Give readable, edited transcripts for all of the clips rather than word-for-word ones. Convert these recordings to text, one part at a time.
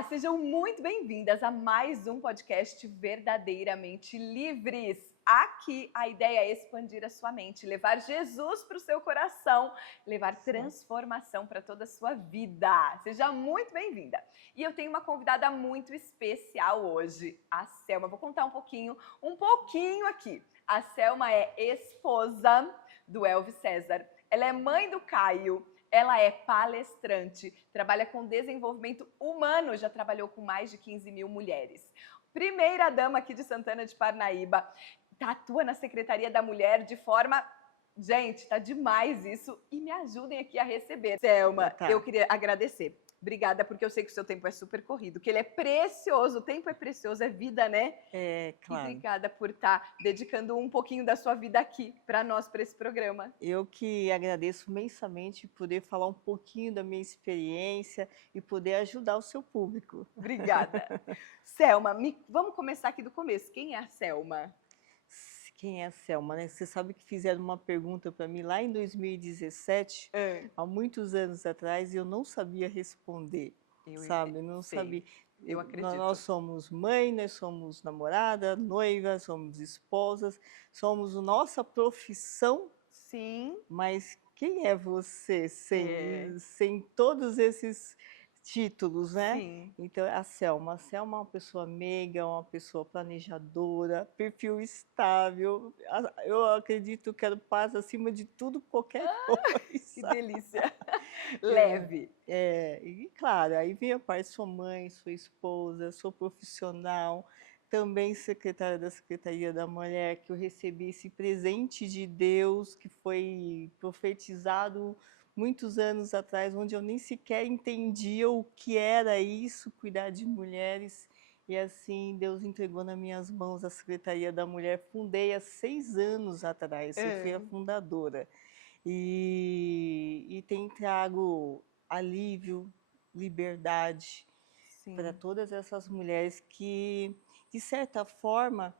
Olá, sejam muito bem-vindas a mais um podcast Verdadeiramente Livres. Aqui a ideia é expandir a sua mente, levar Jesus para o seu coração, levar transformação para toda a sua vida. Seja muito bem-vinda. E eu tenho uma convidada muito especial hoje, a Selma. Vou contar um pouquinho aqui. A Selma é esposa do Elvis César. Ela é mãe do Caio. Ela é palestrante, trabalha com desenvolvimento humano, já trabalhou com mais de 15 mil mulheres. Primeira dama aqui de Santana de Parnaíba, atua na Secretaria da Mulher de forma... Gente, tá demais isso e me ajudem aqui a receber. Selma, eu queria agradecer. Obrigada, porque eu sei que o seu tempo é super corrido, que ele é precioso, o tempo é precioso, é vida, né? É, claro. E obrigada por estar dedicando um pouquinho da sua vida aqui para nós, para esse programa. Eu que agradeço imensamente poder falar um pouquinho da minha experiência e poder ajudar o seu público. Obrigada. Selma, vamos começar aqui do começo. Quem é a Selma? Quem é a Selma, né? Você sabe que fizeram uma pergunta para mim lá em 2017, há muitos anos atrás, e eu não sabia responder, sabe? Não sabia. Eu acredito. Nós somos mãe, nós somos namorada, noiva, somos esposas, somos nossa profissão. Sim. Mas quem é você sem todos esses títulos, né? Sim. Então, a Selma é uma pessoa meiga, uma pessoa planejadora, perfil estável. Eu acredito que quero paz acima de tudo, qualquer coisa. Que delícia. Leve. E claro, aí vem a parte, sou mãe, sou esposa, sou profissional, também secretária da Secretaria da Mulher, que eu recebi esse presente de Deus, que foi profetizado muitos anos atrás, onde eu nem sequer entendia o que era isso, cuidar de mulheres. E assim, Deus entregou nas minhas mãos a Secretaria da Mulher. Fundei há 6 anos atrás, eu fui a fundadora. E tem trago alívio, liberdade para todas essas mulheres que, de certa forma,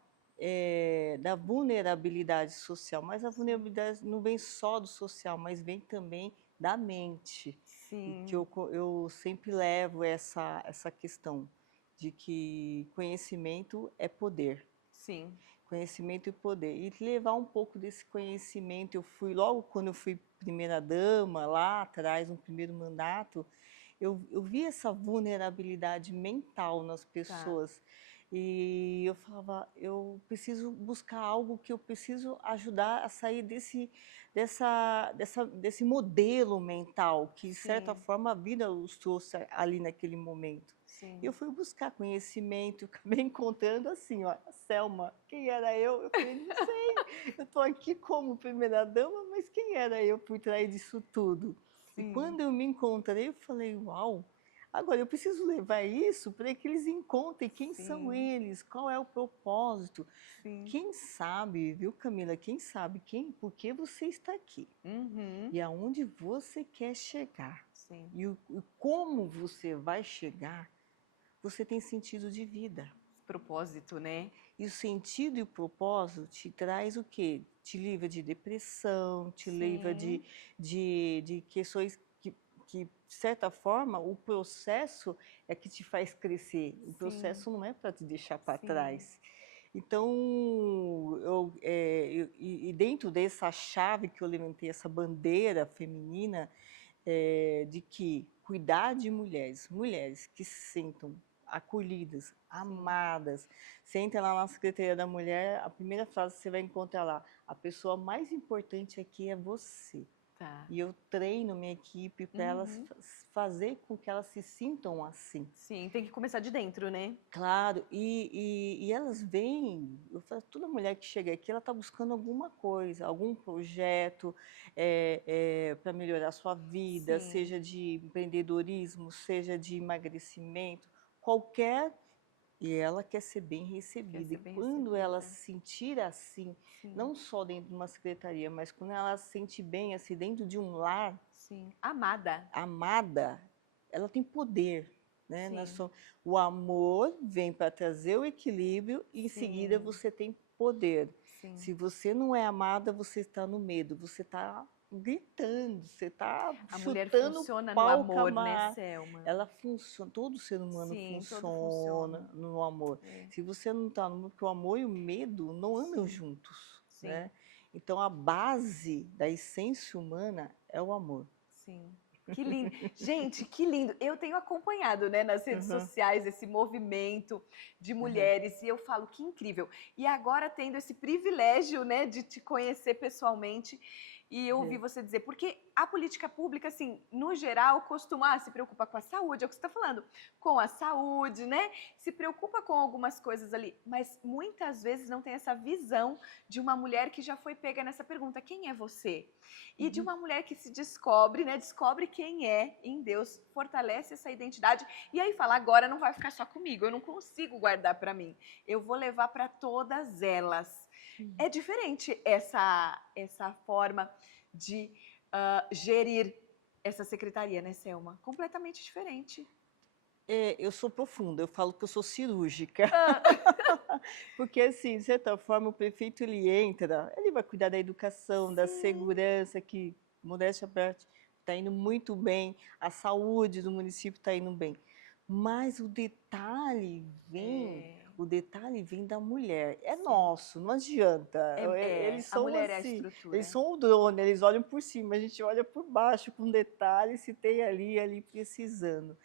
da vulnerabilidade social, mas a vulnerabilidade não vem só do social, mas vem também da mente. E que eu sempre levo essa questão de que conhecimento é poder. Sim. Conhecimento e poder. E levar um pouco desse conhecimento. Eu fui, logo quando eu fui primeira-dama, lá atrás, no primeiro mandato, eu vi essa vulnerabilidade mental nas pessoas. E eu falava, eu preciso buscar algo que eu preciso ajudar a sair desse modelo mental, que, de certa forma, a vida os trouxe ali naquele momento. Eu fui buscar conhecimento, acabei encontrando assim, ó, a Selma, quem era eu? Eu falei, não sei, eu estou aqui como primeira-dama, mas quem era eu por trás disso tudo? E quando eu me encontrei, eu falei, uau, agora eu preciso levar isso para que eles encontrem quem são eles, qual é o propósito. Quem sabe, viu, Camila, quem sabe por que você está aqui e aonde você quer chegar e como você vai chegar. Você tem sentido de vida. Propósito, né? E o sentido e o propósito te traz o quê? Te livra de depressão, te livra de questões que, de certa forma, o processo é que te faz crescer. O processo não é para te deixar para trás. Então, e dentro dessa chave que eu levantei, essa bandeira feminina, de que cuidar de mulheres que se sintam acolhidas, amadas. Você entra lá na Secretaria da Mulher, a primeira frase que você vai encontrar lá, a pessoa mais importante aqui é você. E eu treino minha equipe para elas fazer com que elas se sintam assim. Sim, tem que começar de dentro, né? Claro, e elas vêm, eu falo, toda mulher que chega aqui, ela está buscando alguma coisa, algum projeto para melhorar a sua vida, seja de empreendedorismo, seja de emagrecimento, qualquer, e ela quer ser bem recebida. E quando ela se sentir assim, não só dentro de uma secretaria, mas quando ela se sente bem assim dentro de um lar, amada, ela tem poder. Né? O amor vem para trazer o equilíbrio e em seguida você tem poder. Se você não é amada, você está no medo, você está gritando, você está A mulher chutando funciona no pau com a amor, né, máquina. Selma? Ela funciona, todo ser humano Sim, todo funciona funciona. no amor. É. Se você não está no amor, porque o amor e o medo não andam Sim, juntos, sim, né? Então a base da essência humana é o amor. sim. Que lindo. Gente, que lindo. Eu tenho acompanhado, né, nas redes Uhum, sociais esse movimento de uhum, mulheres e eu falo que incrível. E agora tendo esse privilégio, né, de te conhecer pessoalmente e ouvir é. você dizer, porque a política pública, assim, no geral, costuma se preocupar com a saúde, é o que você está falando, com a saúde, né? Se preocupa com algumas coisas ali, mas muitas vezes não tem essa visão de uma mulher que já foi pega nessa pergunta: quem é você? E de Uhum. uma mulher que se descobre, né? Descobre quem é em Deus, fortalece essa identidade e aí fala: agora não vai ficar só comigo, eu não consigo guardar para mim, eu vou levar para todas elas. Uhum. É diferente essa forma de gerir essa secretaria, né, Selma? Completamente diferente. É, eu sou profunda, eu falo que eu sou cirúrgica. Ah, Porque, assim, de certa forma, o prefeito ele entra, ele vai cuidar da educação, da sim. segurança, que, modéstia à parte, está indo muito bem, a saúde do município está indo bem. Mas É, o detalhe vem da mulher. É sim. nosso, não adianta. Eles A são mulher é a assim, eles estrutura. são o drone, eles olham por cima, a gente olha por baixo com detalhe se tem ali precisando.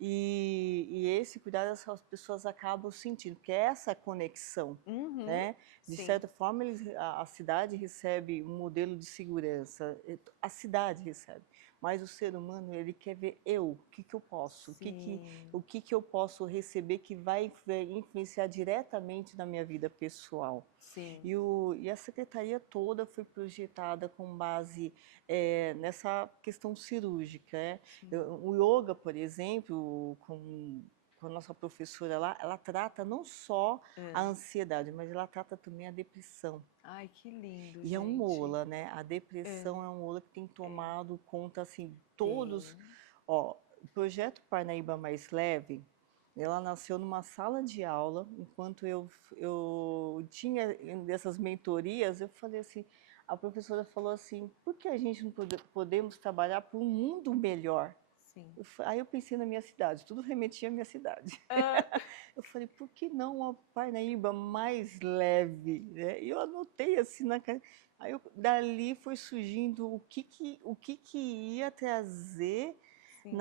E esse cuidado as pessoas acabam sentindo, que é essa conexão, Uhum, né? De sim. certa forma, a cidade recebe um modelo de segurança, a cidade recebe, mas o ser humano ele quer ver o que que eu posso, Sim, o que que eu posso receber que vai influenciar diretamente na minha vida pessoal. sim. E a secretaria toda foi projetada com base nessa questão cirúrgica. Sim. O yoga, por exemplo, com a nossa professora lá, ela trata não só a Hã. ansiedade, mas ela trata também a depressão. Ai, que lindo, E é um gente. ola, né? A Hã. depressão é um ola que tem É, tomado conta, assim, todos. tem. Ó, o projeto Parnaíba Mais Leve, ela nasceu numa sala de aula, enquanto eu tinha dessas mentorias, eu falei assim, a professora falou assim, por que a gente não podemos trabalhar por um mundo melhor? Sim. Aí eu pensei na minha cidade, tudo remetia à minha cidade. Hã. Eu falei, por que não a Parnaíba mais leve? Né? E eu anotei assim na cara. Aí dali foi surgindo o que ia trazer Sim.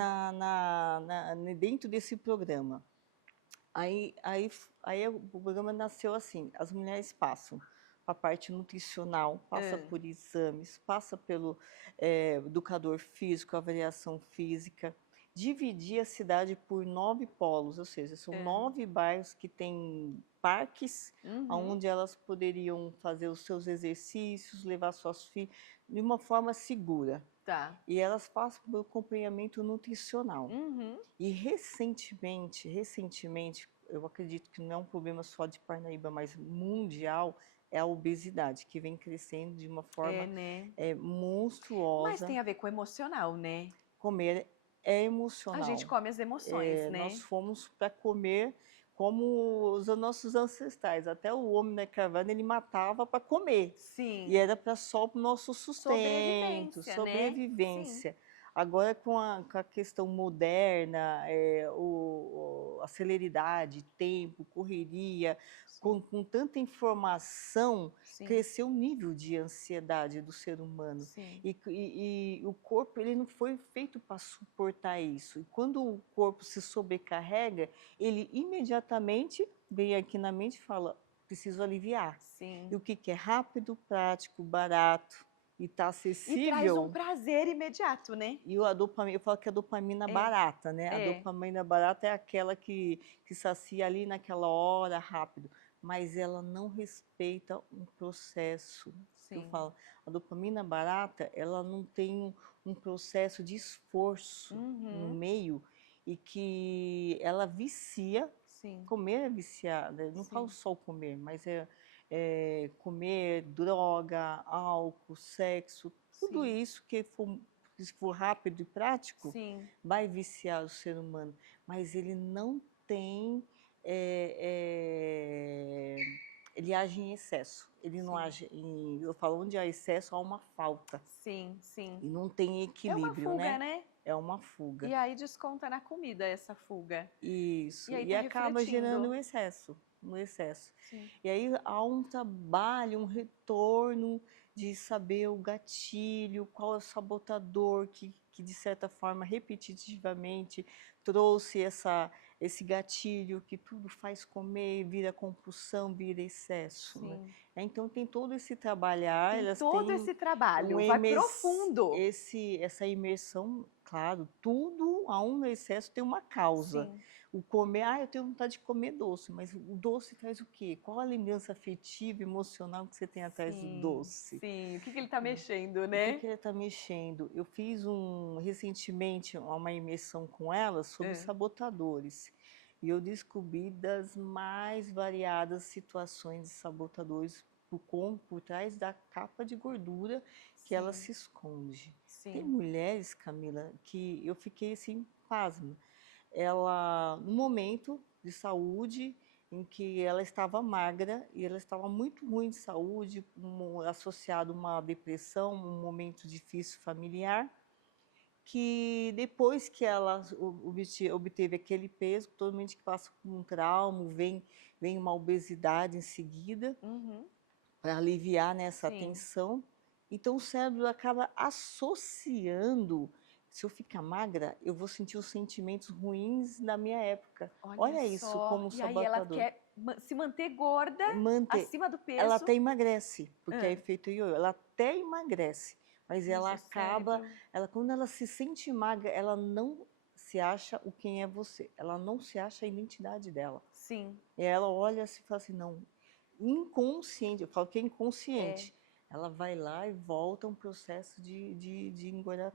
dentro desse programa. Aí o programa nasceu assim, as mulheres passam para a parte nutricional, passa Hã. por exames, passa pelo educador físico, avaliação física, dividir a cidade por 9 polos, ou seja, são Hã. 9 bairros que têm parques Uhum. onde elas poderiam fazer os seus exercícios, levar suas filhas de uma forma segura. Tá. E elas passam pelo acompanhamento nutricional. Uhum. E recentemente, eu acredito que não é um problema só de Parnaíba, mas mundial, é a obesidade, que vem crescendo de uma É, forma né. Mas monstruosa. tem a ver com o emocional, né. Comer é A gente emocional. come as emoções, Nós né. fomos para comer como os nossos ancestrais. Até o homem na caverna ele matava para comer. E Sim. era para só o nosso sustento, Sobrevivência, né. Sim. sobrevivência. Agora, com a questão moderna, a celeridade, tempo, correria, Sim. com tanta informação, Sim. cresceu o nível de ansiedade do ser humano. Sim. E o corpo ele não foi feito para suportar isso. E quando o corpo se sobrecarrega, ele imediatamente vem aqui na mente e fala, preciso aliviar. E Sim. o que que é rápido, prático, barato e está E traz um acessível? prazer imediato, né. E a dopamina, eu falo que é a dopamina É, barata, né? A é. dopamina barata é aquela que sacia ali naquela hora, rápido, mas ela não respeita um processo. Eu Sim. falo, a dopamina barata, ela não tem um processo de esforço no Uhum. meio e que ela vicia. Sim. Comer é viciada, eu não falo Sim. só o comer, mas comer, droga, álcool, sexo, tudo Sim. isso que se for rápido e prático, Sim. vai viciar o ser humano, mas ele não tem, ele age em excesso, ele não Sim. age eu falo, onde há excesso, há uma falta. Sim, sim. E não tem É uma equilíbrio, fuga, né? né? É uma fuga. E aí desconta na comida essa fuga. E Isso. aí E tá acaba gerando refletindo. um excesso, um excesso. Sim. E aí há um trabalho, um retorno de saber o gatilho, qual é o sabotador que de certa forma, repetitivamente, trouxe esse gatilho que tudo faz comer, vira compulsão, vira excesso, né? Sim. Então tem todo esse trabalhar, Tem elas todo têm esse trabalho, vai profundo. essa imersão, claro, tudo a um excesso tem uma causa. Sim. O comer, eu tenho vontade de comer doce, mas o doce traz o quê? Qual a lembrança afetiva, emocional que você tem atrás do doce? Sim, o que ele tá Né? mexendo, O né? que ele está mexendo? Eu fiz recentemente uma imersão com ela sobre sabotadores. E eu descobri das mais variadas situações de sabotadores por trás da capa de gordura que ela se esconde. Tem mulheres, Camila, que eu fiquei assim, pasma. Ela, no momento de saúde em que ela estava magra e ela estava muito ruim de saúde, associado a uma depressão, um momento difícil familiar, que depois que ela obteve aquele peso, todo mundo que passa por um trauma, vem uma obesidade em seguida, para aliviar nessa tensão. Então o cérebro acaba associando, se eu ficar magra, eu vou sentir os sentimentos ruins da minha época. Olha isso como E aí ela sabotador. quer se manter gorda, acima do peso. Ela até emagrece, porque é efeito ioiô. Ela até emagrece, mas ela acaba, quando ela se sente magra, ela não se acha o quem é você. Ela não se acha a identidade dela. Sim. E ela olha assim e fala assim, não, inconsciente, eu falo que é inconsciente. Ela vai lá e volta a um processo de engordar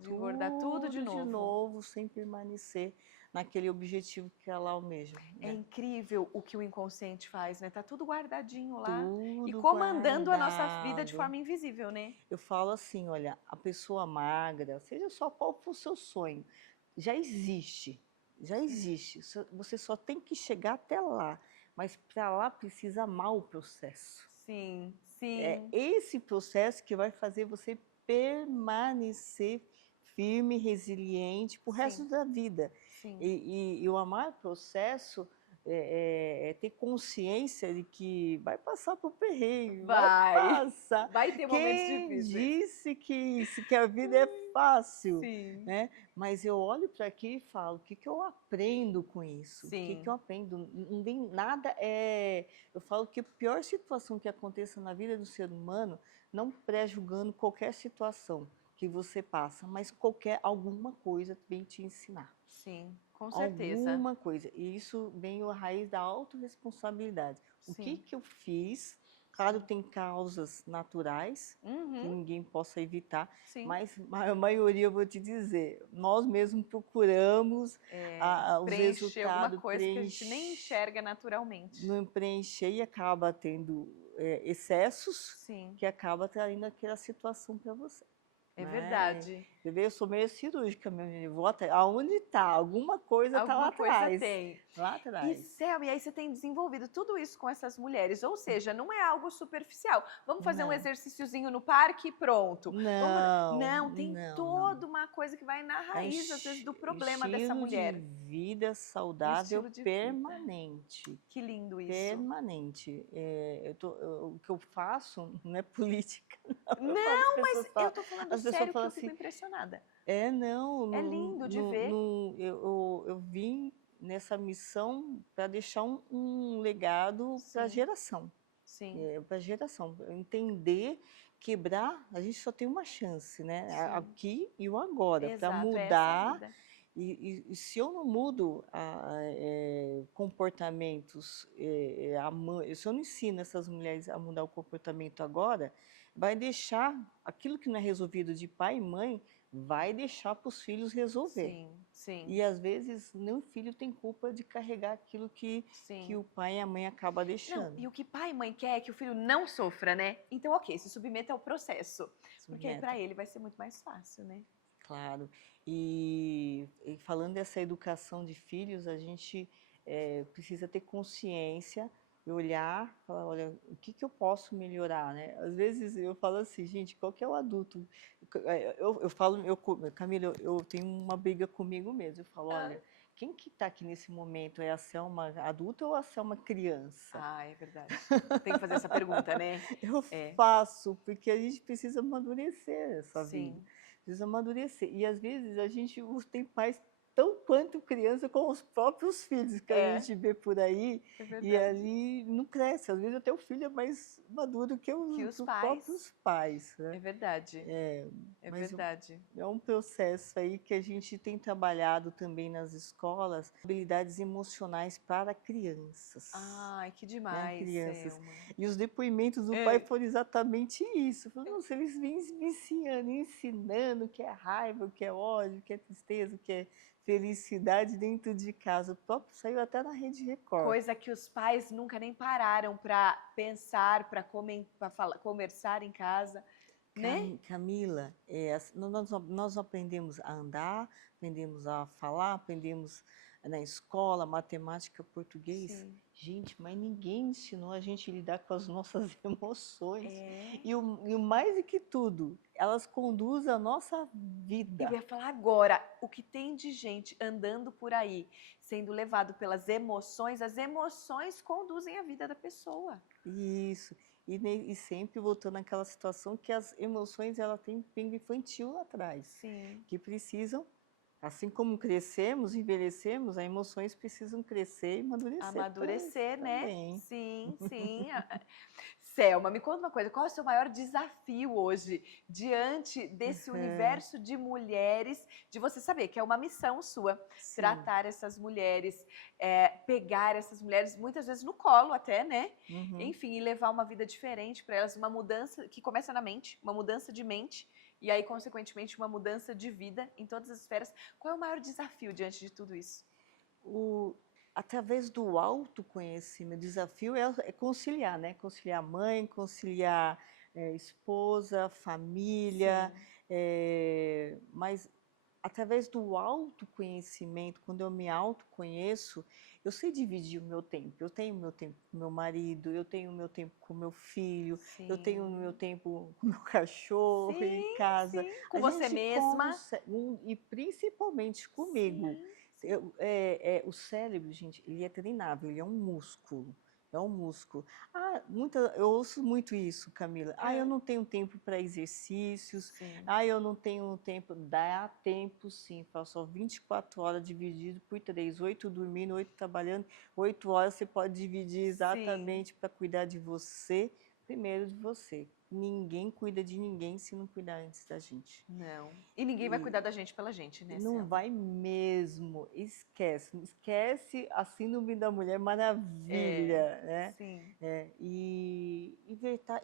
tudo de de novo, sem permanecer naquele objetivo que ela almeja. É incrível o que o inconsciente faz, né? Tá tudo guardadinho lá e Tudo comandando a nossa vida de guardado. forma invisível, né? Eu falo assim, olha, a pessoa magra, seja só qual for o seu sonho, já existe, já existe. Você só tem que chegar até lá, mas para lá precisa amar o processo. Sim, É sim. esse processo que vai fazer você permanecer firme, resiliente para o resto da vida. Sim. E o amar o processo é ter consciência de que vai passar por perrengue, vai passar. Vai ter momentos Quem difíceis. disse que a vida é fácil? Sim. Né? Mas eu olho para aqui e falo, o que, que eu aprendo com isso? O que, que eu aprendo? Não tem nada, eu falo que a pior situação que aconteça na vida do ser humano, não pré-julgando qualquer situação que você passa, mas alguma coisa vem te ensinar. Sim, com certeza. Alguma coisa. E isso vem a raiz da autorresponsabilidade. O que eu fiz? Claro, tem causas naturais que ninguém possa evitar, mas a maioria, eu vou te dizer, nós mesmos procuramos os preencher alguma resultados, coisa que a gente nem enxerga naturalmente. não preencher e acaba tendo excessos que acaba traindo aquela situação para você. É verdade. Eu sou meio cirúrgica, meu menino. Aonde está? Alguma coisa está lá atrás. Alguma coisa tem. Lá atrás. E aí você tem desenvolvido tudo isso com essas mulheres, ou seja, não é algo superficial. Vamos fazer um exercíciozinho no parque e pronto. Não, tem toda uma coisa que vai na raiz, às vezes, do problema dessa mulher. Estilo de vida saudável permanente. Que lindo isso. Permanente. O que eu faço não é política, não. Não, mas eu tô falando sério que eu fico impressionada. É lindo de ver. Eu vim nessa missão para deixar um legado para a geração. Sim. Para a geração. Entender, quebrar, a gente só tem uma chance, né? Aqui e o agora, para mudar. E se eu não mudo comportamentos, se eu não ensino essas mulheres a mudar o comportamento agora, vai deixar aquilo que não é resolvido de pai e mãe, vai deixar para os filhos resolver. E às vezes nem o filho tem culpa de carregar aquilo que o pai e a mãe acabam deixando. Não, e o que pai e mãe quer é que o filho não sofra, né? Então, ok, se submeta ao processo. Porque aí para ele vai ser muito mais fácil, né? Claro. E falando dessa educação de filhos, a gente precisa ter consciência Eu olhar, falar, olha, o que que eu posso melhorar, né? Às vezes eu falo assim, gente, qual que é o adulto? Eu falo, Camila, eu tenho uma briga comigo mesmo. Eu falo, Ah, olha, quem que está aqui nesse momento é a Selma adulta ou a Selma criança? é verdade. Tem que fazer essa pergunta, né? Eu É, faço, porque a gente precisa amadurecer essa vida. sim, Precisa amadurecer. E às vezes a gente tem pais tão quanto criança com os próprios filhos que a é, gente vê por aí é e verdade. ali não cresce. Às vezes até o filho é mais maduro que Que os, os que os pais, próprios pais, é né? verdade, É, é mas verdade. é um processo aí que a gente tem trabalhado também nas escolas, habilidades emocionais para crianças, Ai, que né, demais, crianças. Selma. E os depoimentos do pai É. foram exatamente isso. Falou, nossa, eles vêm me ensinando o que é raiva, o que é ódio, o que é tristeza, o que é felicidade dentro de casa. O próprio saiu até na Rede Record. Coisa que os pais nunca nem pararam para pensar, para conversar em casa, né? Camila, nós aprendemos a andar, aprendemos a falar, aprendemos na escola, matemática, português. Sim. Gente, mas ninguém ensinou a gente a lidar com as nossas emoções. É. E o mais do que tudo, elas conduzem a nossa Eu vida. ia falar agora, o que tem de gente andando por aí, sendo levado pelas emoções, as emoções conduzem a vida da pessoa. Isso. E sempre voltando naquela situação que as emoções ela tem pingo infantil lá atrás, Sim. que precisam, assim como crescemos, envelhecemos, as emoções precisam crescer e amadurecer Amadurecer, né? também. Sim, sim. Selma, me conta uma coisa, qual é o seu maior desafio hoje diante desse Aham, universo de mulheres, de você saber que é uma missão sua sim. tratar essas mulheres, pegar essas mulheres muitas vezes no colo até, né? Uhum. Enfim, e levar uma vida diferente para elas, uma mudança que começa na mente, uma mudança de mente e aí, consequentemente, uma mudança de vida em todas as esferas. Qual é o maior desafio diante de tudo isso? O, Através do autoconhecimento, o desafio é conciliar, né? Conciliar mãe, conciliar esposa, família, Sim, mas através do autoconhecimento, quando eu me autoconheço, eu sei dividir o meu tempo. Eu tenho meu tempo com meu marido, eu tenho meu tempo com meu filho, eu tenho o meu sim, tempo com meu cachorro em sim, casa. sim. Com A você gente mesma. consegue, e principalmente comigo. Sim, sim. O cérebro, gente, ele é treinável, ele é um músculo. É um músculo. Eu ouço muito isso, Camila. Eu É. não tenho tempo para exercícios. Sim, Eu não tenho tempo. Dá tempo, sim. Faço só 24 horas dividido por 3. 8 dormindo, 8 trabalhando. 8 horas você pode dividir sim. exatamente para cuidar de você, primeiro de você. Ninguém cuida de ninguém se não cuidar antes da gente. Não. E ninguém vai cuidar da gente pela gente, né, Não Selma? vai mesmo, esquece, esquece a síndrome da Mulher É, Maravilha, né? sim. E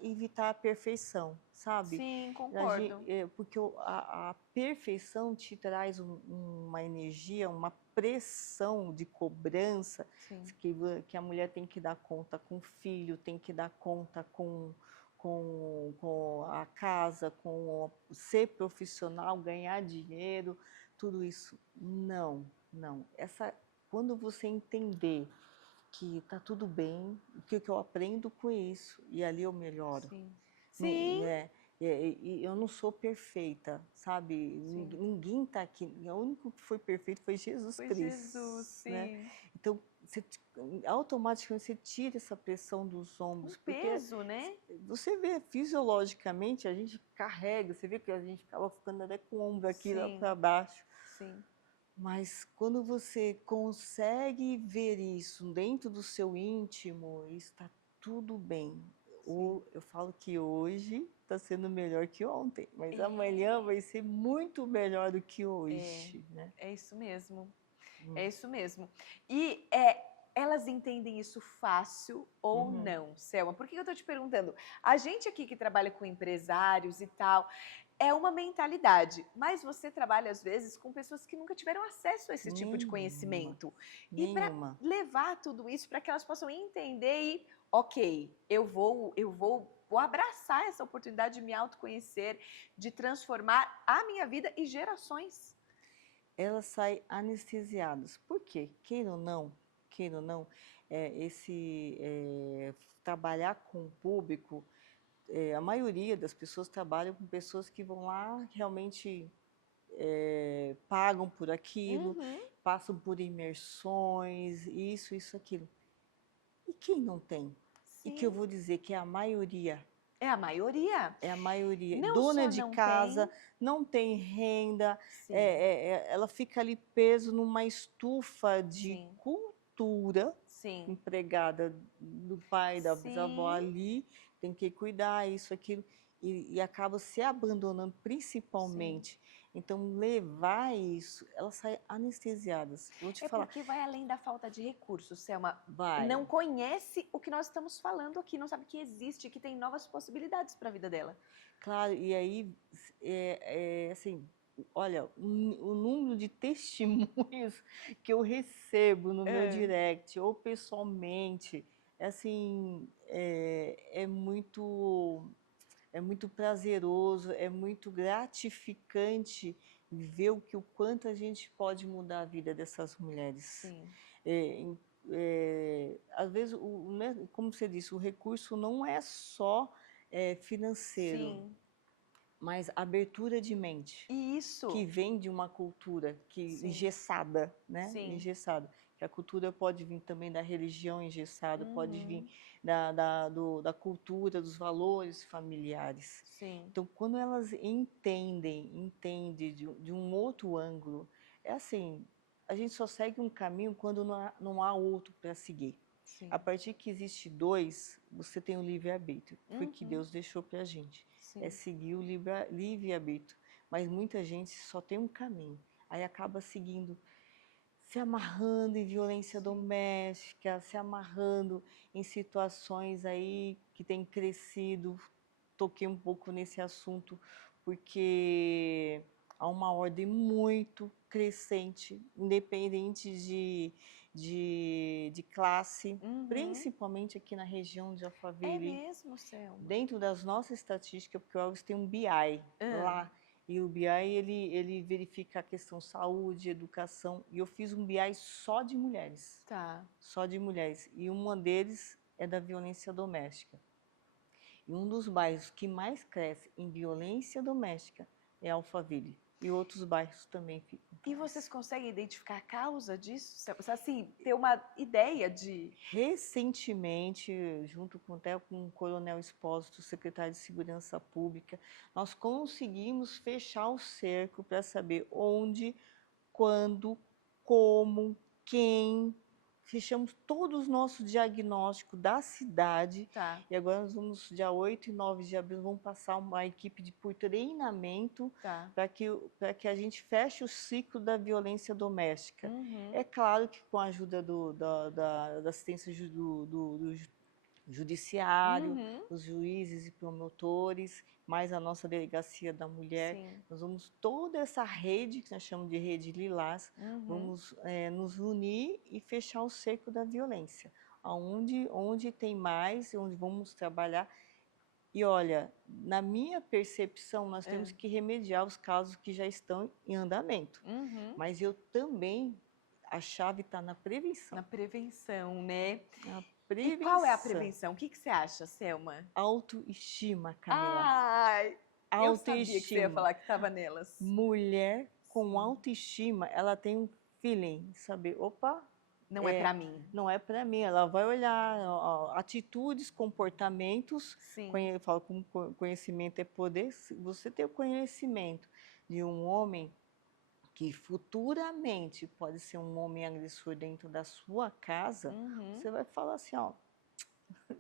evitar a perfeição, sabe? Sim, concordo. Porque a perfeição te traz uma energia, uma pressão de cobrança Sim, que a mulher tem que dar conta com o filho, tem que dar conta com a casa, com ser profissional, ganhar dinheiro, tudo isso. Não, não. Quando você entender que está tudo bem, o que eu aprendo com isso, e ali eu melhoro. sim. Não, Sim, e eu não sou perfeita, sabe? sim. Ninguém está aqui. O único que foi perfeito foi Jesus Foi Jesus, Cristo, né? sim. Então, automaticamente você tira essa pressão dos Um ombros, porque peso, né? você vê fisiologicamente, a gente carrega, você vê que a gente acaba ficando até com o ombro aqui lá Sim, para baixo. sim. Mas quando você consegue ver isso dentro do seu íntimo, está tudo bem. Sim. Eu falo que hoje está sendo melhor que ontem, mas amanhã É, vai ser muito melhor do que é, hoje, né? é isso mesmo. É Hum. isso mesmo. E elas entendem isso fácil ou Uhum. não, Selma? Por que eu estou te perguntando? A gente aqui que trabalha com empresários e tal, é uma mentalidade, mas você trabalha às vezes com pessoas que nunca tiveram acesso a esse tipo de Nenhuma, conhecimento. E para nenhuma. levar tudo isso para que elas possam entender e, ok, vou abraçar essa oportunidade de me autoconhecer, de transformar a minha vida e gerações. Elas saem anestesiadas. Por quê? Queira ou não, queira ou não, trabalhar com o público, a maioria das pessoas trabalham com pessoas que vão lá realmente pagam por aquilo, Uhum. passam por imersões, isso, aquilo. E quem não tem? E que eu Sim. vou dizer que é a maioria. É a maioria. É a maioria. Não Dona só de não casa, tem. não tem renda, Sim, ela fica ali preso numa estufa de sim, cultura, sim. empregada do pai, da bisavó Sim, ali, tem que cuidar, isso, aquilo, e acaba se abandonando sim. principalmente. Então, levar isso, elas saem anestesiadas. Vou te É falar, porque vai além da falta de recursos, Selma. vai. Não conhece o que nós estamos falando aqui, não sabe que existe, que tem novas possibilidades para a vida dela. Claro, e aí, assim, olha, o número de testemunhos que eu recebo no meu É. direct ou pessoalmente, é assim, é muito prazeroso, é muito gratificante ver o quanto a gente pode mudar a vida dessas mulheres. Sim, Às vezes, né, como você disse, o recurso não é só financeiro, sim. mas abertura de mente, E que isso, vem de uma cultura sim, engessada, né? sim. Engessada. Que a cultura pode vir também da religião engessada, pode vir Uhum, da cultura, dos valores familiares. sim, Então, quando elas entendem de um outro ângulo, é assim, a gente só segue um caminho quando não há outro para seguir. A sim. partir que existe dois, você tem o livre-arbítrio. Foi que Uhum, Deus deixou para a gente. É sim. seguir o livre-arbítrio. Mas muita gente só tem um caminho. Aí acaba seguindo, se amarrando em violência Sim. doméstica, se amarrando em situações aí que têm crescido. Toquei um pouco nesse assunto porque há uma ordem muito crescente, independente de classe, Uhum. principalmente aqui na região de É Alphaville, mesmo, Selma. dentro das nossas estatísticas, porque o Elvis tem um BI Ah, lá, e o BI ele verifica a questão saúde, educação, e eu fiz um BI tá. só de mulheres, e uma deles é da violência doméstica. E um dos bairros que mais cresce em violência doméstica é Alphaville. E outros bairros também ficam E vocês atrás. conseguem identificar a causa disso? Assim, ter uma ideia de... Recentemente, junto até com o Coronel Expósito, secretário de Segurança Pública, nós conseguimos fechar o cerco para saber onde, quando, como, quem. Fechamos todos os nossos diagnósticos da cidade Tá, e agora nós vamos, dia 8 e 9 de abril, vamos passar uma equipe por treinamento tá. para que a gente feche o ciclo da violência doméstica. Uhum, É claro que com a ajuda da assistência do judiciário, uhum, os juízes e promotores, mais a nossa delegacia da mulher, sim, nós vamos toda essa rede, que nós chamamos de rede lilás, uhum. vamos nos unir e fechar o cerco da violência, onde tem mais, onde vamos trabalhar. E olha, na minha percepção, nós temos É. que remediar os casos que já estão em andamento, Uhum. mas eu também, a chave está na Na prevenção. prevenção, né? Na E qual é a prevenção. prevenção? O que que você acha, Selma? Autoestima, Camila. Ai, eu sabia que você ia Autoestima. falar que estava nelas. Mulher com Sim. autoestima, ela tem um feeling, saber, opa, Não é pra mim. não é para mim. Ela vai olhar ó, atitudes, comportamentos, Sim. eu falo como conhecimento é poder. Se você ter o conhecimento de um homem que futuramente pode ser um homem agressor dentro da sua casa, Uhum. você vai falar assim, ó,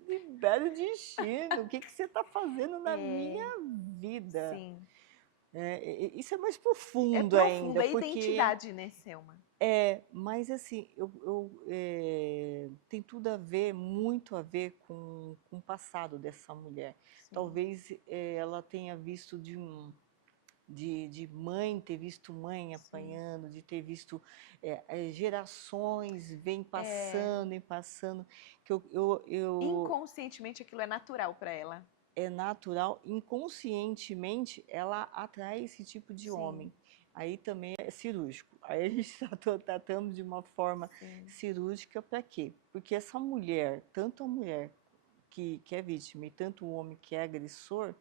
de belo destino, o que que você está fazendo na minha É, vida? sim. Isso é mais É profundo profundo, ainda, é porque identidade, né, Selma? mas assim, tem tudo a ver, muito a ver com o passado dessa mulher. Sim. Talvez ela tenha visto de mãe, ter visto mãe Sim. apanhando, de ter visto gerações vem É, passando e passando, que inconscientemente aquilo é natural pra ela. é natural, inconscientemente ela atrai esse tipo de Sim. homem. aí também é cirúrgico. Aí a gente tratamos de uma forma cirúrgica para quê? Porque essa mulher, tanto a mulher que é vítima e tanto o homem que é agressor,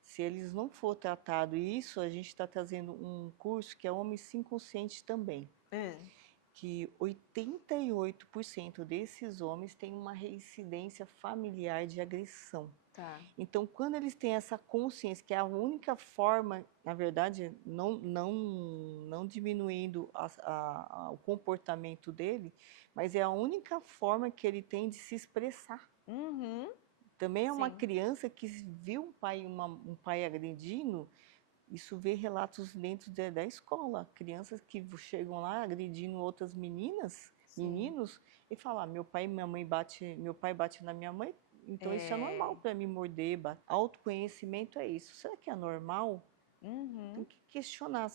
se eles não for tratado, e isso a gente está trazendo um curso que é Homem Sim Consciente também, que 88% desses homens têm uma reincidência familiar de agressão. Tá. Então, quando eles têm essa consciência, que é a única forma, na verdade, não diminuindo o comportamento dele, mas é a única forma que ele tem de se expressar. Uhum. Também é uma Sim. criança que viu um pai agredindo, isso vê relatos dentro da escola. Crianças que chegam lá agredindo outras meninas, meninos, e falam, meu pai e minha mãe meu pai bate na minha mãe, então isso é normal para mim morder. Autoconhecimento é isso. Será que é normal? Tem que questionar.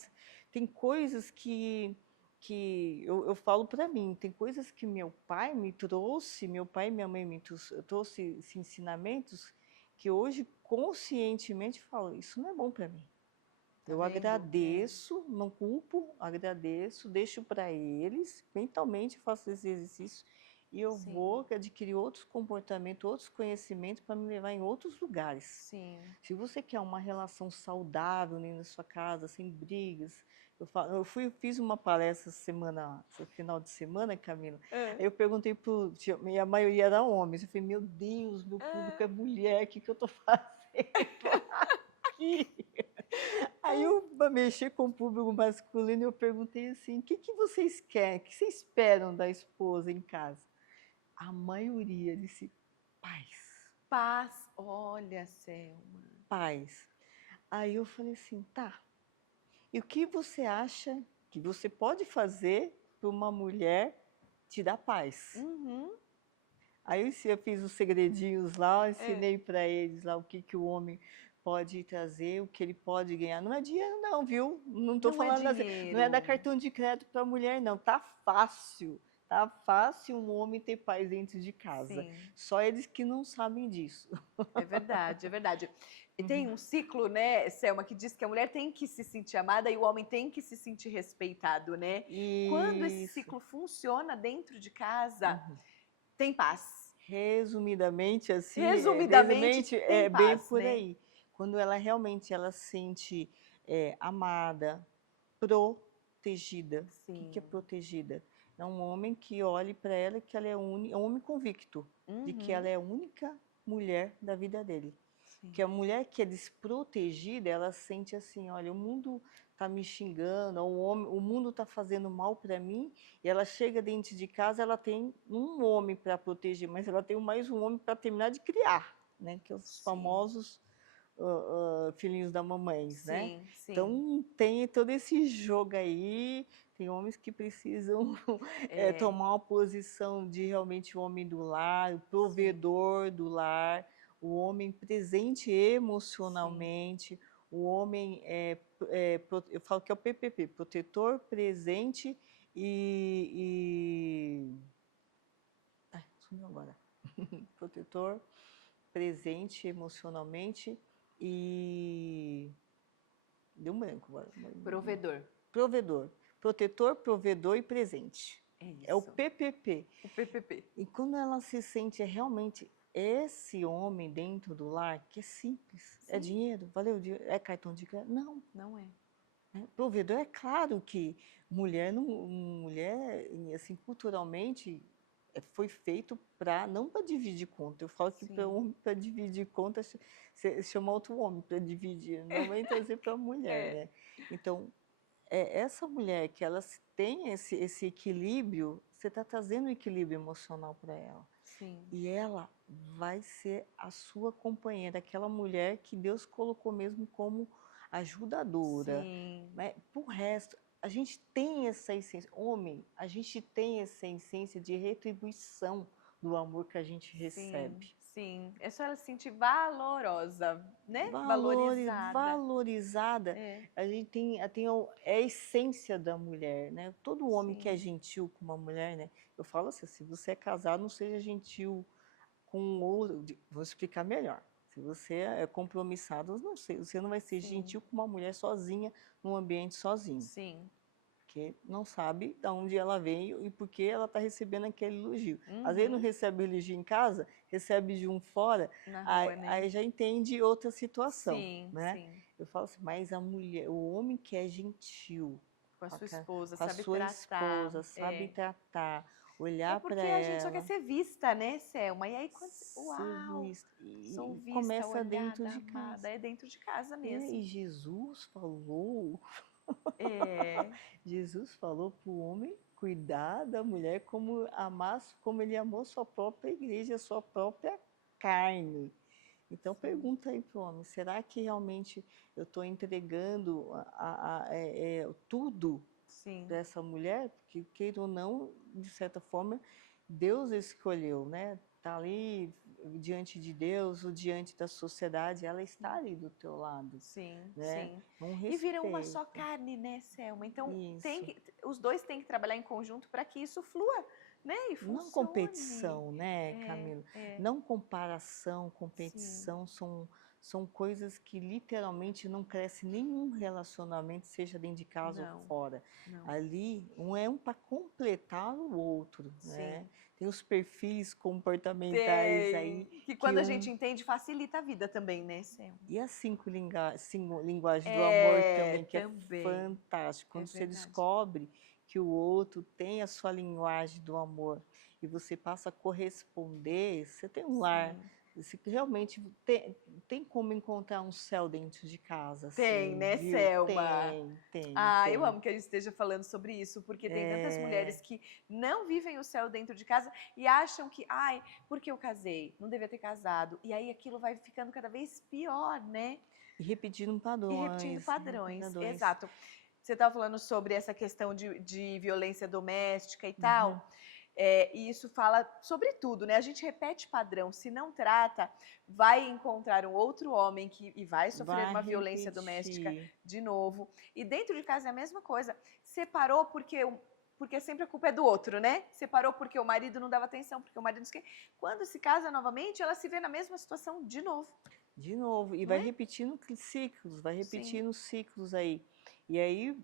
Tem coisas que eu falo para mim, tem coisas que meu pai e minha mãe me trouxe esses ensinamentos que hoje conscientemente falo, isso não é bom para mim. Eu agradeço, não culpo, agradeço, deixo para eles, mentalmente faço esse exercício e eu vou adquirir outros comportamentos, outros conhecimentos para me levar em outros lugares. Se você quer uma relação saudável dentro da sua casa, sem brigas, fiz uma palestra final de semana, Camila, aí eu perguntei e a maioria era homens, eu falei, meu Deus, meu público é mulher, o que eu estou fazendo aqui? Aí eu, para mexer com o público masculino, eu perguntei assim, o que vocês querem, o que vocês esperam da esposa em casa? A maioria disse, paz. Paz, olha, Selma. Paz. Aí eu falei assim, tá, e o que você acha que você pode fazer para uma mulher te dar paz? Aí eu fiz os segredinhos lá, ensinei para eles lá o que o homem pode trazer, o que ele pode ganhar. Não é dinheiro não, viu? Não estou falando assim, não é dar cartão de crédito para a mulher não, tá fácil. Tá fácil um homem ter paz dentro de casa. Só eles que não sabem disso. É verdade, é verdade. E tem um ciclo, né, Selma, que diz que a mulher tem que se sentir amada e o homem tem que se sentir respeitado, né? Quando esse ciclo funciona dentro de casa, tem paz. Resumidamente, assim, Resumidamente, tem é bem paz, por né? aí. Quando ela realmente se sente amada, protegida. O que é protegida? É um homem que olhe para ela que ela é um homem convicto de que ela é a única mulher da vida dele. Que a mulher que é desprotegida, ela sente assim, olha, o mundo está me xingando, o mundo está fazendo mal para mim, e ela chega dentro de casa, ela tem um homem para proteger, mas ela tem mais um homem para terminar de criar, né? Que é os famosos filhinhos da mamãe, né? Então tem todo esse jogo aí, tem homens que precisam tomar uma posição de realmente o homem do lar, o provedor do lar, o homem presente emocionalmente, o homem, eu falo que é o PPP, protetor, presente Ai, sumiu agora. Protetor, presente emocionalmente e... Deu um branco agora. Provedor. Provedor. Protetor, provedor e presente. É o PPP. O PPP. E quando ela se sente realmente esse homem dentro do lar, que é simples, é dinheiro, valeu, é cartão de crédito? Não. Não é. Provedor, é claro que mulher, assim, culturalmente, foi feito não para dividir conta. Eu falo que para homem, para dividir conta, você chama outro homem para dividir, não vai trazer para a mulher, né? Então, essa mulher que ela tem esse equilíbrio, você está trazendo equilíbrio emocional para ela. E ela vai ser a sua companheira, aquela mulher que Deus colocou mesmo como ajudadora. Né? Por resto, a gente tem essa essência, homem, a gente tem essa essência de retribuição do amor que a gente recebe. Sim, é só ela se sentir valorosa, né? Valorizada. Valorizada, a gente tem a essência da mulher, né? Todo homem que é gentil com uma mulher, né? Eu falo assim, se você é casado, não seja gentil com outro. Vou explicar melhor. Se você é compromissado, não sei, você não vai ser gentil com uma mulher sozinha, num ambiente sozinho. Sim. Porque não sabe de onde ela veio e por que ela está recebendo aquele elogio. Às vezes não recebe elogio em casa, recebe de um fora, Na aí, rua, né? aí já entende outra situação, Sim, né? sim. Eu falo assim, mas a mulher, o homem que é gentil, Com a sua esposa, com a sabe sua tratar. esposa, sabe tratar, olhar para Porque a gente só quer ela, ser vista, né, Selma? E aí, quando ser uau, vista, sou e vista, começa dentro olhada, de casa. amada, é dentro de casa E mesmo. Jesus falou, É, Jesus falou para o homem cuidar da mulher como ele amou sua própria igreja, sua própria carne. Então sim, pergunta aí para o homem, será que realmente eu estou entregando tudo sim. para essa mulher? Porque, queira ou não, de certa forma, Deus escolheu, né? Tá ali diante de Deus ou diante da sociedade, ela está ali do teu lado, Sim, né? sim. Um E viram uma só respeito. carne, né, Selma? Então, Isso. os dois têm que trabalhar em conjunto para que isso flua, né? E Não funcione. competição, né, É, Camila? é, Não comparação, sim. competição são coisas que literalmente não cresce nenhum relacionamento, seja dentro de casa ou Não, fora. não. Ali, um é um para completar o outro, né? Sim. Tem os perfis comportamentais aí Tem. Que quando que a gente entende, facilita a vida também, né, Selma? e as cinco linguagens do amor É, também, que é também. fantástico. É Quando você verdade. descobre que o outro tem a sua linguagem do amor e você passa a corresponder, você tem um lar. Sim. Você realmente tem como encontrar um céu dentro de casa, Tem, assim, né, viu? Selma? Tem. Ah, eu amo que a gente esteja falando sobre isso, porque tem tantas mulheres É, que não vivem o céu dentro de casa e acham que, ai, porque eu casei, não devia ter casado. E aí aquilo vai ficando cada vez pior, né? e repetindo E repetindo padrões, padrões. padrões. Exato. Você estava falando sobre essa questão de violência doméstica e Uhum. tal. E isso fala sobre tudo, né? A gente repete padrão. Se não trata, vai encontrar um outro homem e vai sofrer Vai uma violência doméstica repetir. de novo. E dentro de casa é a mesma coisa. Separou porque sempre a culpa é do outro, né? Separou porque o marido não dava atenção, porque o marido não sei o quê. Quando se casa novamente, ela se vê na mesma situação de novo, De novo, e não vai é? repetindo ciclos, vai Sim, repetindo ciclos aí. E aí,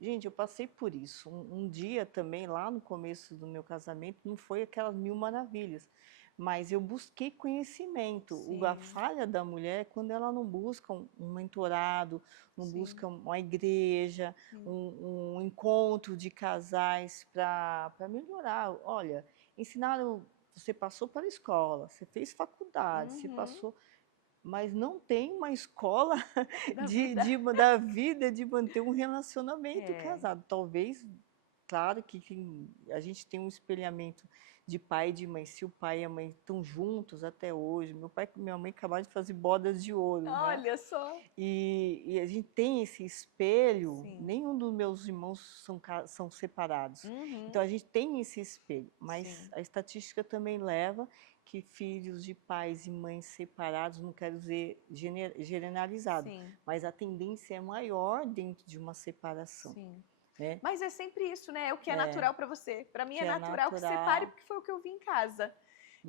gente, eu passei por isso. Um dia também, lá no começo do meu casamento, não foi aquelas mil maravilhas, mas eu busquei conhecimento. A sim, falha da mulher é quando ela não busca um mentorado, não sim, busca uma igreja, sim. um encontro de casais para melhorar. Olha, ensinaram. Você passou pela escola, você fez faculdade, você Uhum. passou, mas não tem uma escola Da vida. da vida de manter um relacionamento É. casado. Talvez, claro que a gente tem um espelhamento de pai e de mãe. Se o pai e a mãe estão juntos até hoje, meu pai e minha mãe acabaram de fazer bodas de ouro, né? Olha só. E a gente tem esse espelho, Sim. nenhum dos meus irmãos são separados. Então Uhum. a gente tem esse espelho, mas Sim. a estatística também leva que filhos de pais e mães separados, não quero dizer generalizado, Sim. mas a tendência é maior dentro de uma separação, Sim. né? Mas é sempre isso, né? É o que é É, natural para você. Para mim é que é natural que separe natural. porque foi o que eu vi em casa.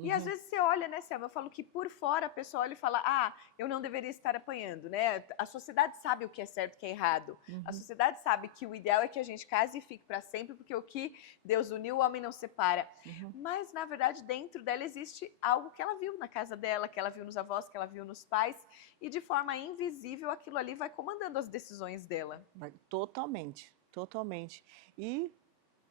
E às Uhum, vezes você olha, né, Selma? Eu falo que por fora a pessoa olha e fala: ah, eu não deveria estar apanhando, né? A sociedade sabe o que é certo e o que é errado. A uhum, sociedade sabe que o ideal é que a gente case e fique para sempre, porque o que Deus uniu, o homem não separa. uhum. Mas, na verdade, dentro dela existe algo que ela viu na casa dela, que ela viu nos avós, que ela viu nos pais, e de forma invisível aquilo ali vai comandando as decisões dela. Totalmente, totalmente. E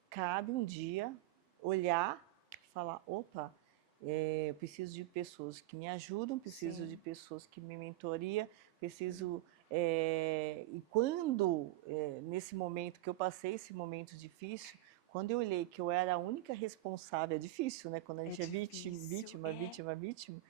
cabe um dia olhar e falar, opa, eu preciso de pessoas que me ajudam, preciso de Sim, pessoas que me mentoria, preciso... e quando, nesse momento que eu passei esse momento difícil, quando eu olhei que eu era a única responsável, é difícil, né? Quando a é gente é difícil, é. vítima,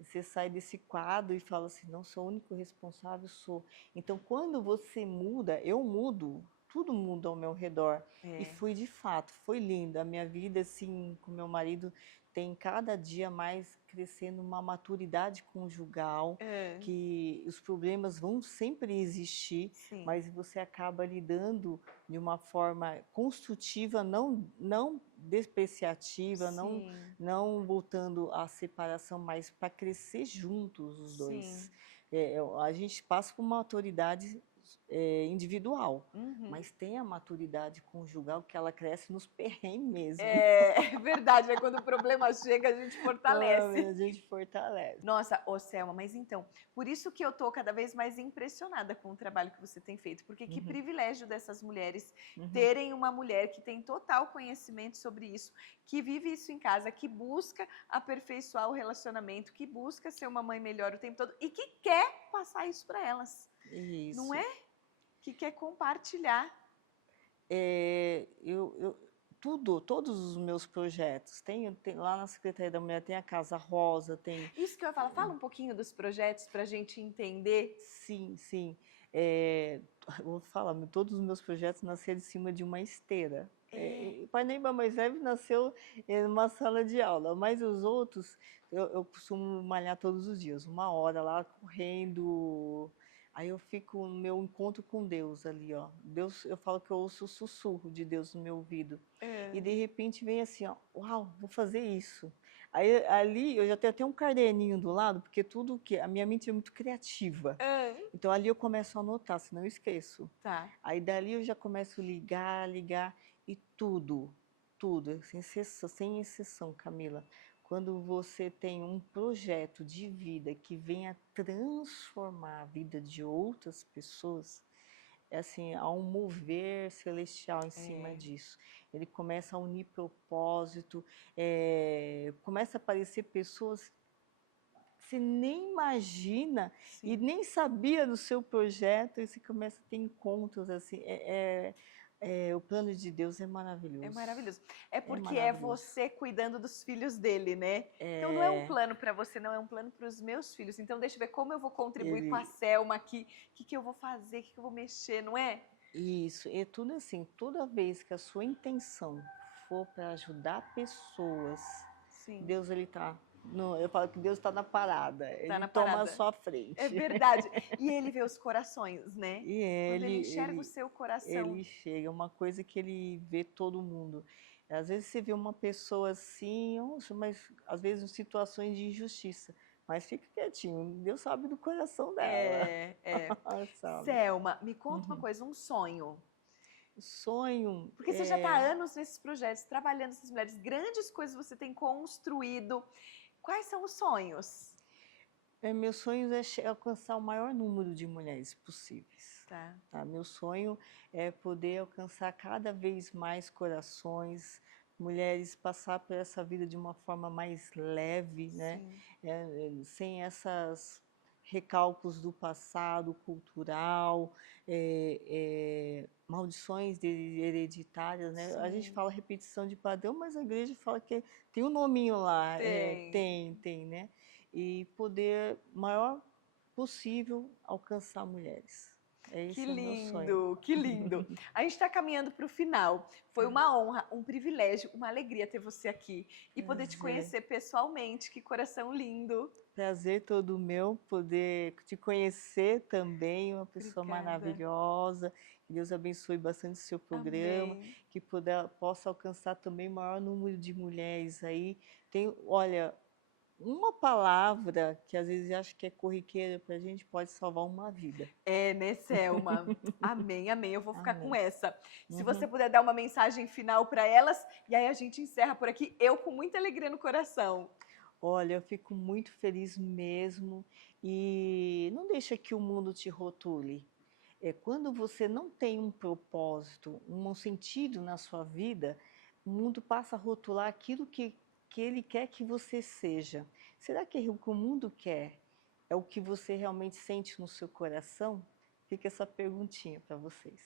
você sai desse quadro e fala assim, não sou o único responsável, sou. Então, quando você muda, eu mudo, tudo muda ao meu redor. E É. foi de fato, foi lindo. A minha vida, assim, com meu marido, tem cada dia mais crescendo uma maturidade conjugal, É. que os problemas vão sempre existir, Sim. mas você acaba lidando de uma forma construtiva, não despreciativa, Sim, não voltando à separação, mas para crescer juntos os dois. sim. A gente passa por uma maturidade individual, Uhum. mas tem a maturidade conjugal que ela cresce nos perrengues mesmo. É verdade, né? Quando o problema chega, a gente A fortalece. gente fortalece. Nossa, ô Selma, mas então, por isso que eu tô cada vez mais impressionada com o trabalho que você tem feito, porque que Uhum, privilégio dessas mulheres uhum, terem uma mulher que tem total conhecimento sobre isso, que vive isso em casa, que busca aperfeiçoar o relacionamento, que busca ser uma mãe melhor o tempo todo e que quer passar isso para elas, não isso. é? Que quer compartilhar. Todos os meus projetos, lá na Secretaria da Mulher tem a Casa Rosa, tem. Isso que eu ia falar, fala um pouquinho dos projetos para a gente entender. Sim, sim. Eu vou falar, todos os meus projetos nasceram em cima de uma esteira. É. O Parnaíba Mais Leve nasceu em uma sala de aula, mas os outros eu costumo malhar todos os dias, 1 hora lá correndo. Aí eu fico no meu encontro com Deus ali, ó. Deus, eu falo que eu ouço o sussurro de Deus no meu ouvido. E de repente vem assim, ó, uau, vou fazer isso. Aí ali eu já tenho até um caderninho do lado, porque tudo que a minha mente é muito criativa. É. Então ali eu começo a anotar, senão eu esqueço. Tá. Aí dali eu já começo a ligar e tudo, sem exceção, Camila. Quando você tem um projeto de vida que venha transformar a vida de outras pessoas, é assim, há um mover celestial em cima É. disso. Ele começa a unir propósito, começa a aparecer pessoas que você nem imagina e Sim. nem sabia do seu projeto, e você começa a ter encontros assim. O plano de Deus é É maravilhoso. maravilhoso. É É porque é maravilhoso. você cuidando dos filhos dele, né? Então não é um É, plano para você, não é um plano para os meus filhos. Então deixa eu ver como eu vou contribuir com a ele, Selma aqui, o que, que eu vou fazer, o que, que eu vou mexer, não é? isso, é tudo assim, toda vez que a sua intenção for para ajudar pessoas, Sim, Deus ele tá. Eu falo que Deus está na parada, tá ele na toma a parada. sua É frente. verdade. E ele vê os corações, né? E Quando ele, ele enxerga o ele, seu coração. ele chega, uma coisa que ele vê todo mundo. Às vezes você vê uma pessoa assim, nossa, mas às vezes em situações de injustiça. Mas fica quietinho, Deus sabe do coração dela, É. sabe? Selma, me conta uma Uhum. coisa, um sonho. O sonho Porque você já está há anos nesses projetos, trabalhando com essas mulheres, grandes coisas você tem construído. Quais são os sonhos? meu sonho é alcançar o maior número de mulheres possíveis. Tá. Tá? Meu sonho é poder alcançar cada vez mais corações, mulheres passar por essa vida de uma forma mais leve, né? Sim. Sem essas recalcos do passado cultural, maldições hereditárias, né? A gente Sim. fala repetição de padrão, mas a igreja fala que tem um nominho lá, Tem. tem, né? E poder maior possível alcançar mulheres. Que Esse é o meu sonho. lindo, que lindo. A gente está caminhando para o final. Foi uma honra, um privilégio, uma alegria ter você aqui e poder te Prazer. conhecer pessoalmente. Que coração lindo. Prazer todo meu poder te conhecer também, uma pessoa Obrigada. maravilhosa. Que Deus abençoe bastante o seu programa, Amém. que possa alcançar também o maior número de mulheres aí. Olha, uma palavra que às vezes acho que é corriqueira para a gente pode salvar uma vida. É, né, Selma? Amém, amém. Eu vou ficar com Amém. essa. Se você Uhum. puder dar uma mensagem final para elas, e aí a gente encerra por aqui. Eu com muita alegria no coração. Olha, eu fico muito feliz mesmo e não deixa que o mundo te rotule. Quando você não tem um propósito, um sentido na sua vida, o mundo passa a rotular aquilo que ele quer que você seja. Será que o que o mundo quer é o que você realmente sente no seu coração? Fica essa perguntinha para vocês.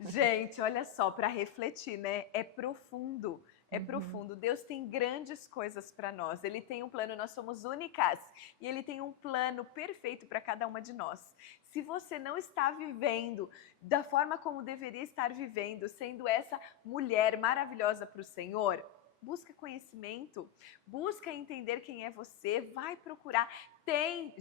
Gente, olha só, para refletir, né? É profundo. É Uhum. profundo. Deus tem grandes coisas para nós. Ele tem um plano, nós somos únicas. E Ele tem um plano perfeito para cada uma de nós. Se você não está vivendo da forma como deveria estar vivendo, sendo essa mulher maravilhosa para o Senhor, busca conhecimento, busca entender quem é você, vai procurar. Tem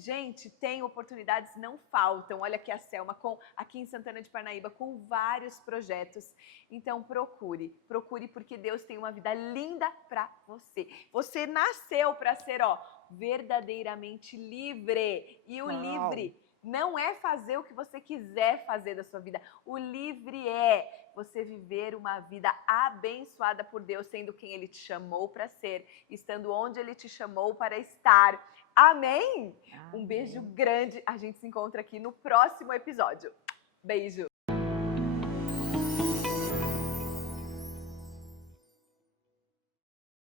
oportunidades, não faltam. Olha aqui a Selma, aqui em Santana de Parnaíba, com vários projetos. Então procure porque Deus tem uma vida linda para você. Você nasceu para ser, verdadeiramente livre. E o livre não é fazer o que você quiser fazer da sua vida. O livre é você viver uma vida abençoada por Deus, sendo quem Ele te chamou para ser, estando onde Ele te chamou para estar. Amém? Um beijo grande. A gente se encontra aqui no próximo episódio. Beijo!